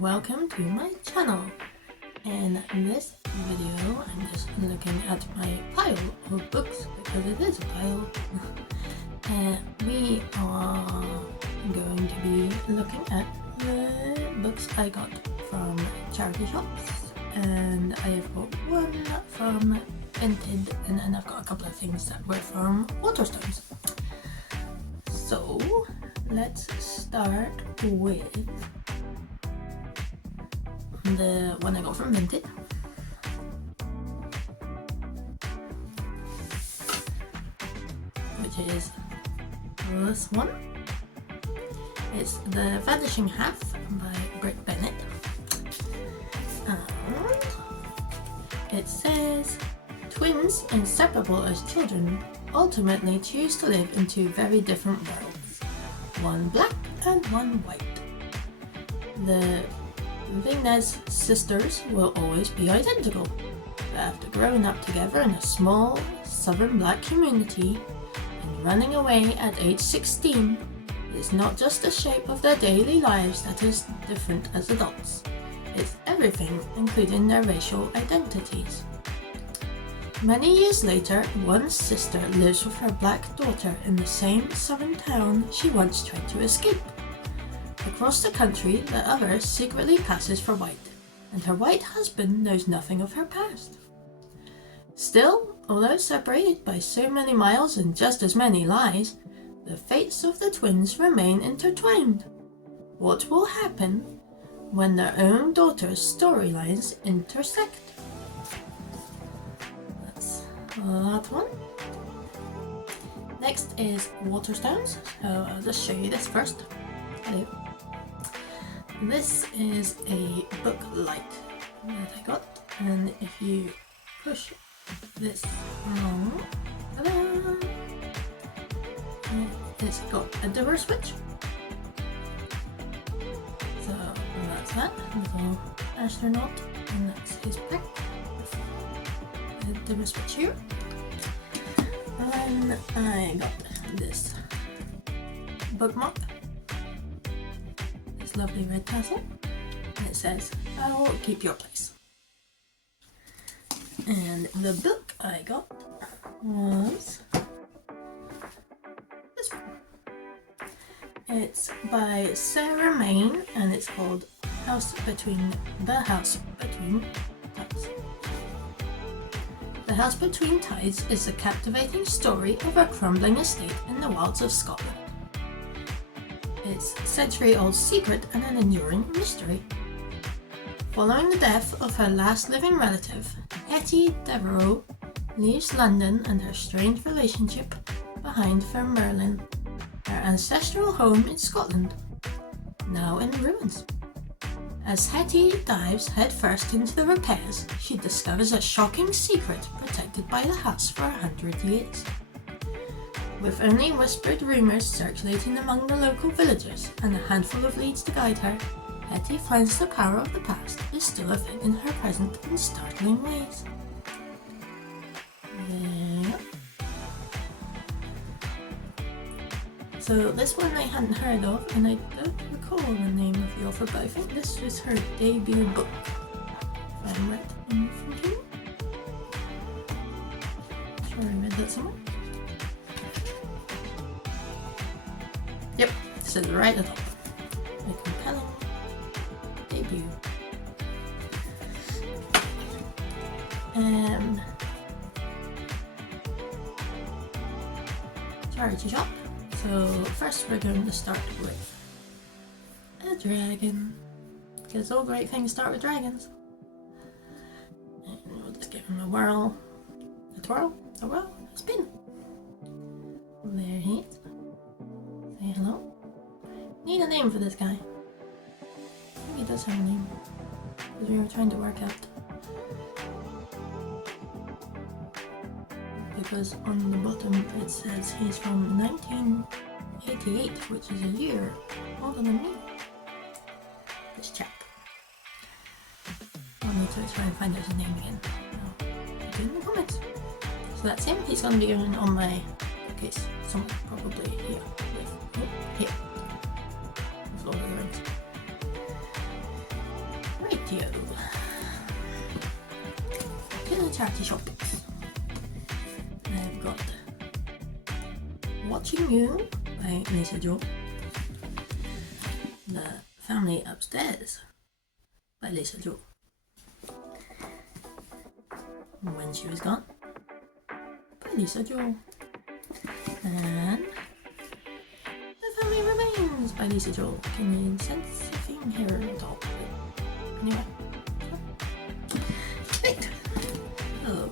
welcome to my channel. In this video I'm just looking at my pile of books because it is a pile. We are going to be looking at the books I got from charity shops, and I've got one from Vinted, and then I've got a couple of things that were from Waterstones. So let's start with the one I got from Vinted. Which is this one. It's The Vanishing Half by Britt Bennett. And it says, twins inseparable as children ultimately choose to live in two very different worlds, one black and one white. The Vinez sisters will always be identical, but after growing up together in a small southern black community and running away at age 16, it's not just the shape of their daily lives that is different as adults, it's everything, including their racial identities. Many years later, one sister lives with her black daughter in the same southern town she once tried to escape. Across the country, the other secretly passes for white, and her white husband knows nothing of her past. Still, although separated by so many miles and just as many lies, the fates of the twins remain intertwined. What will happen when their own daughter's storylines intersect? That's that one. Next is Waterstones, so I'll just show you this first. Hello. This is a book light that I got, and if you push this along, it's got a dimmer switch. So that's that, little astronaut, and that's his back. The dimmer switch here. And I got this bookmark. Lovely red tassel, and it says, "I will keep your place." And the book I got was this one. It's by Sarah Main, and it's called The House Between Tides. The House Between Tides is a captivating story of a crumbling estate in the wilds of Scotland. It's a century-old secret and an enduring mystery. Following the death of her last living relative, Hetty Devereux leaves London and her strained relationship behind for Merlin, her ancestral home in Scotland, now in ruins. As Hetty dives headfirst into the repairs, she discovers a shocking secret protected by the house for 100 years. With only whispered rumours circulating among the local villagers and a handful of leads to guide her, Hetty finds the power of the past is still a thing in her present in startling ways. Yeah. So this one I hadn't heard of, and I don't recall the name of the author, but I think this was her debut book, if I'm right in thinking. Sure I read that somewhere. Yep, it says right at the top. A compelling debut. Charity shop. So first we're going to start with a dragon, because all great things start with dragons. And we'll just give him a whirl, a twirl, a whirl, a spin. There he is. Say hello. Need a name for this guy. Maybe he does have a name, because we were trying to work out. Because on the bottom it says he's from 1988, which is a year older than me. This chap. I'll need to try and find out his name again. Put it in the comments. So that's him. He's going to be going on my bookcase somewhere, probably here. Here. With all the rings. Rightio. To the charity shops. I've got Watching You by Lisa Jo. The Family Upstairs by Lisa Jo. When She Was Gone by Lisa Jo. And The Family Remains by Lisa Jo. Can you sense a thing here at all? Anyway. Right. Oh.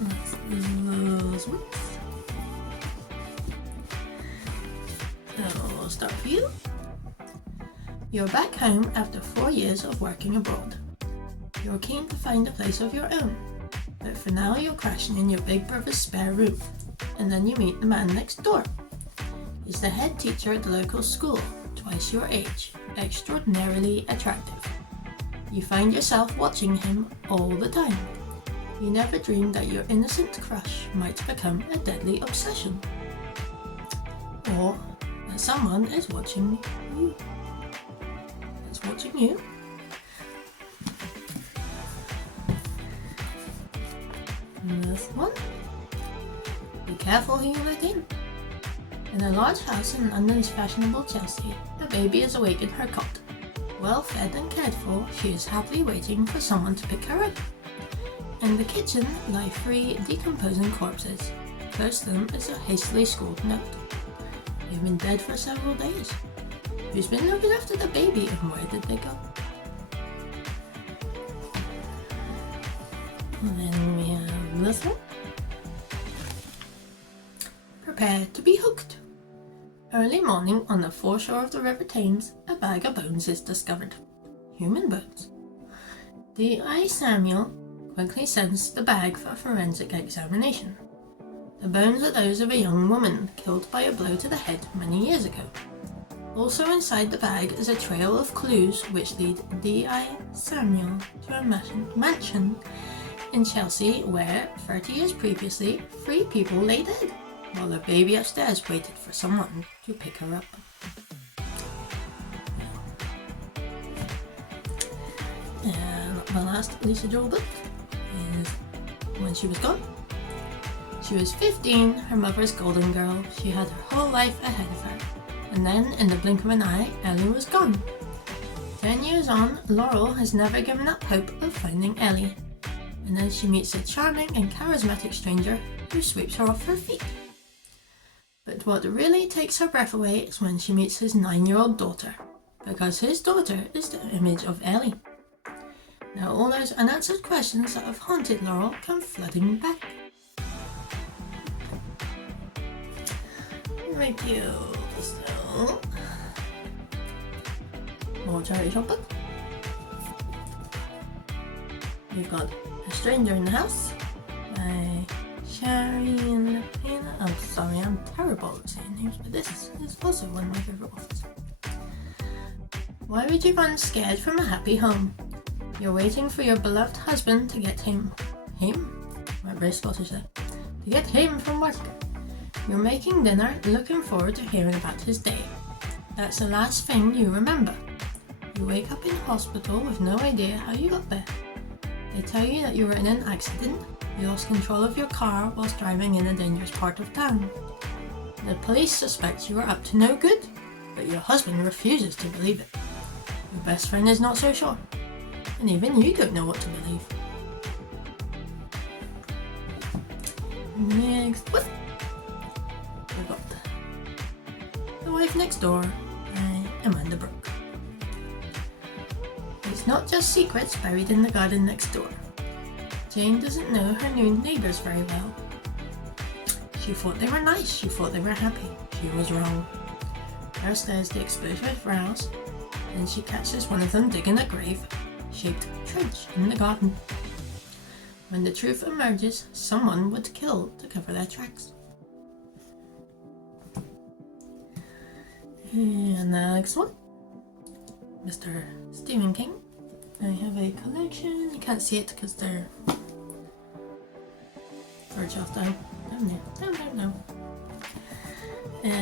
That's those ones. So, I'll start for you. You're back home after 4 years of working abroad. You're keen to find a place of your own, but for now you're crashing in your big brother's spare room, and then you meet the man next door. He's the head teacher at the local school, twice your age, extraordinarily attractive. You find yourself watching him all the time. You never dreamed that your innocent crush might become a deadly obsession. Or that someone is watching you. It's watching you. This one. Be careful who you let in. In a large house in London's fashionable Chelsea, a baby is awake in her cot. Well fed and cared for, she is happily waiting for someone to pick her up. In the kitchen lie 3 decomposing corpses. Close to them is a hastily scrawled note. You've been dead for several days. Who's been looking after the baby and where did they go? And then we have this one. Prepare to be hooked. Early morning on the foreshore of the River Thames, a bag of bones is discovered. Human bones. D.I. Samuel quickly sends the bag for a forensic examination. The bones are those of a young woman killed by a blow to the head many years ago. Also inside the bag is a trail of clues which lead D.I. Samuel to a mansion in Chelsea where, 30 years previously, 3 people lay dead, while the baby upstairs waited for someone to pick her up. And my last Lisa Jo book is When She Was Gone. She was 15, her mother's golden girl. She had her whole life ahead of her. And then, in the blink of an eye, Ellie was gone. 10 years on, Laurel has never given up hope of finding Ellie. And then she meets a charming and charismatic stranger who sweeps her off her feet. But what really takes her breath away is when she meets his 9-year-old daughter, because his daughter is the image of Ellie. Now all those unanswered questions that have haunted Laurel come flooding back. Review. So, more charity shop book. We've got A Stranger in the House by Sharian Pena. I'm sorry, I'm terrible at saying names, but this is also one of my favourite authors. Why would you run scared from a happy home? You're waiting for your beloved husband to get him? I'm very Scottish there. To get him from work. You're making dinner, looking forward to hearing about his day. That's the last thing you remember. You wake up in hospital with no idea how you got there. They tell you that you were in an accident. You lost control of your car whilst driving in a dangerous part of town. The police suspect you are up to no good, but your husband refuses to believe it. Your best friend is not so sure, and even you don't know what to believe. Next one. We've got The Wife Next Door by Amanda Brooke. It's not just secrets buried in the garden next door. Jane doesn't know her new neighbours very well. She thought they were nice, she thought they were happy. She was wrong. First there's the explosive rows, then she catches one of them digging a grave-shaped trench in the garden. When the truth emerges, someone would kill to cover their tracks. And the next one, Mr. Stephen King. I have a collection. You can't see it because they're further off down there. No.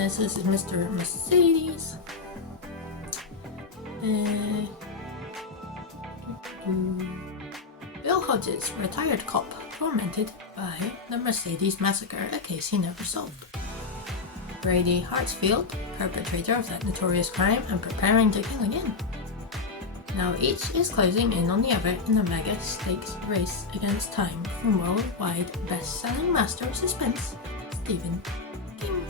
So this is Mr. Mercedes. Bill Hodges, retired cop, tormented by the Mercedes massacre, a case he never solved. Brady Hartsfield, perpetrator of that notorious crime and preparing to kill again. Now each is closing in on the other in a mega stakes race against time from worldwide best-selling master of suspense, Stephen King.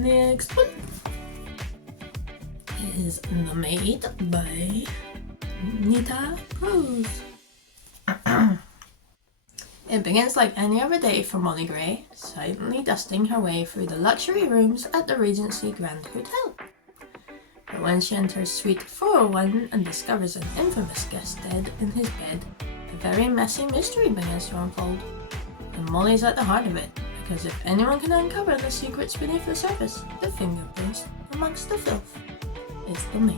Next one is The Maid by Nita Cruz. It begins like any other day for Molly Gray, silently dusting her way through the luxury rooms at the Regency Grand Hotel. But when she enters Suite 401 and discovers an infamous guest dead in his bed, a very messy mystery begins to unfold. And Molly's at the heart of it, because if anyone can uncover the secrets beneath the surface, the fingerprints amongst the filth, it's the maid.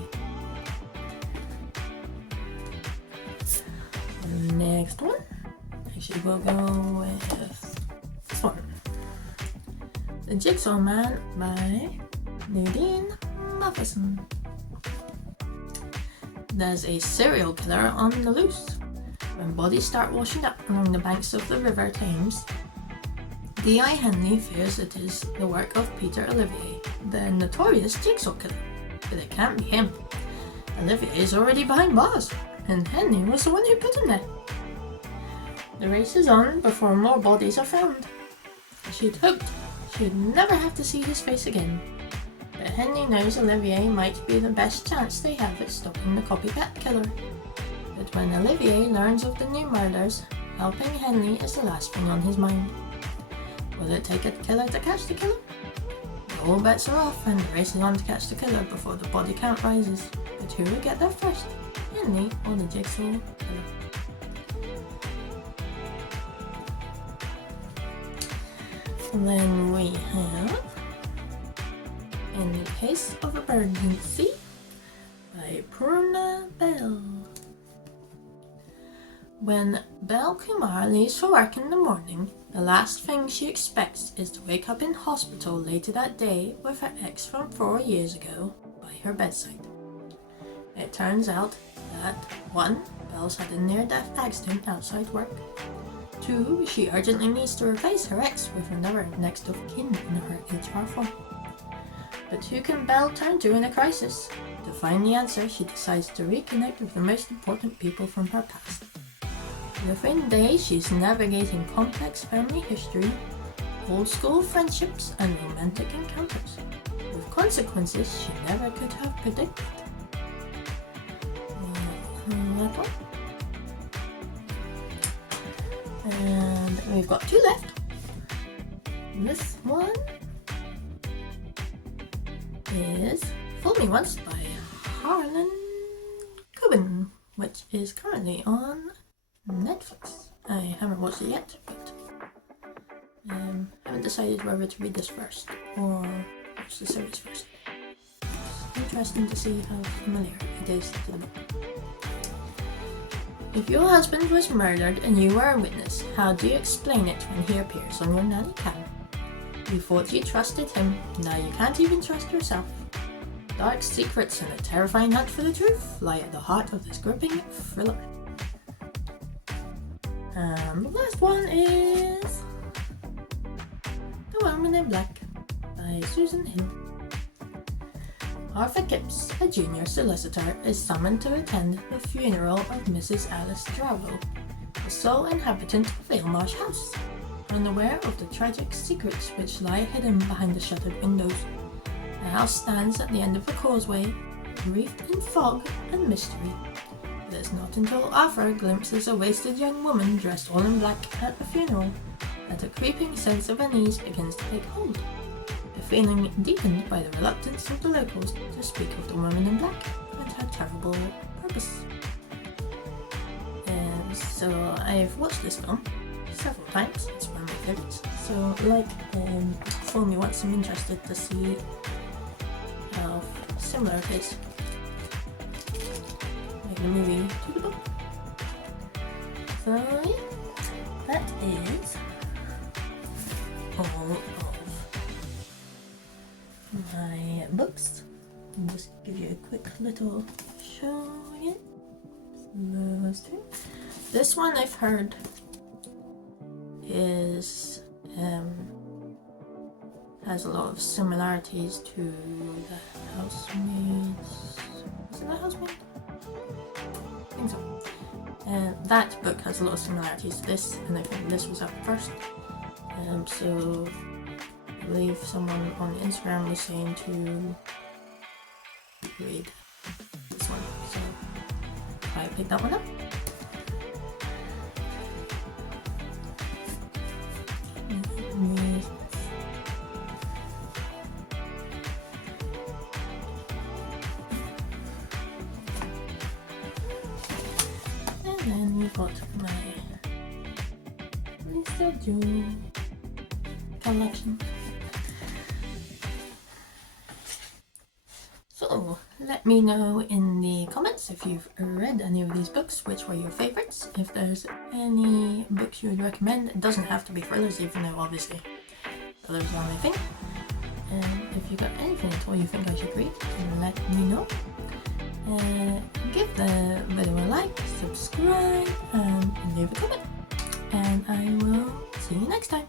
Next one, actually we'll go with this one. The Jigsaw Man by Nadine Matheson. There's a serial killer on the loose. When bodies start washing up along the banks of the River Thames, D.I. Henley fears it is the work of Peter Olivier, the notorious jigsaw killer. But it can't be him. Olivier is already behind bars, and Henley was the one who put him there. The race is on before more bodies are found. She'd hoped she'd never have to see his face again. But Henley knows Olivier might be the best chance they have at stopping the copycat killer. But when Olivier learns of the new murders, helping Henley is the last thing on his mind. Will it take a killer to catch the killer? All bets are off and the race is on to catch the killer before the body count rises. But who will get there first? Henley or the jigsaw killer? And then we have In Case of Emergency by Purna Bell. When Belle Kumar leaves for work in the morning, the last thing she expects is to wake up in hospital later that day with her ex from 4 years ago by her bedside. It turns out that 1. Belle's had a near-death accident outside work. 2. She urgently needs to replace her ex with another next of kin in her HR form. But who can Belle turn to in a crisis? To find the answer, she decides to reconnect with the most important people from her past. Within days, she's navigating complex family history, old school friendships, and romantic encounters, with consequences she never could have predicted. That one. And we've got 2 left. This one is Fool Me Once by Harlan Coben, which is currently on Netflix. I haven't watched it yet, but haven't decided whether to read this first or watch the series first. It's interesting to see how familiar it is to the book. If your husband was murdered and you were a witness, how do you explain it when he appears on your nanny cam? You thought you trusted him, now you can't even trust yourself. Dark secrets and a terrifying hunt for the truth lie at the heart of this gripping thriller. And the last one is The Woman in Black by Susan Hill. Arthur Kipps, a junior solicitor, is summoned to attend the funeral of Mrs. Alice Drowlow, the sole inhabitant of Aylmarsh House, unaware of the tragic secrets which lie hidden behind the shuttered windows. The house stands at the end of the causeway, wreathed in fog and mystery. It is not until Arthur glimpses a wasted young woman dressed all in black at the funeral that a creeping sense of unease begins to take hold. The feeling deepened by the reluctance of the locals to speak of the woman in black and her terrible purpose. So I've watched this film several times. It's one of my favorites. So Fool Me Once, I'm interested to see how similar it is, like the movie, to the book. So yeah, that is all of my books And just give you a quick little show again. Those two. This one I've heard is has a lot of similarities to the Housemaids. Is it the Housemaid? I think so. And that book has a lot of similarities to this, and I think this was up first. So I believe someone on Instagram was saying to read this one, so I picked that one up. And then we got my Mr. Joe collection. So let me know in the comments if you've read any of these books, which were your favorites, if there's any books you would recommend. It doesn't have to be thrillers, even though obviously thrillers are my thing. And if you've got anything at all you think I should read, let me know. Give the video a like, subscribe, and leave a comment. And I will see you next time.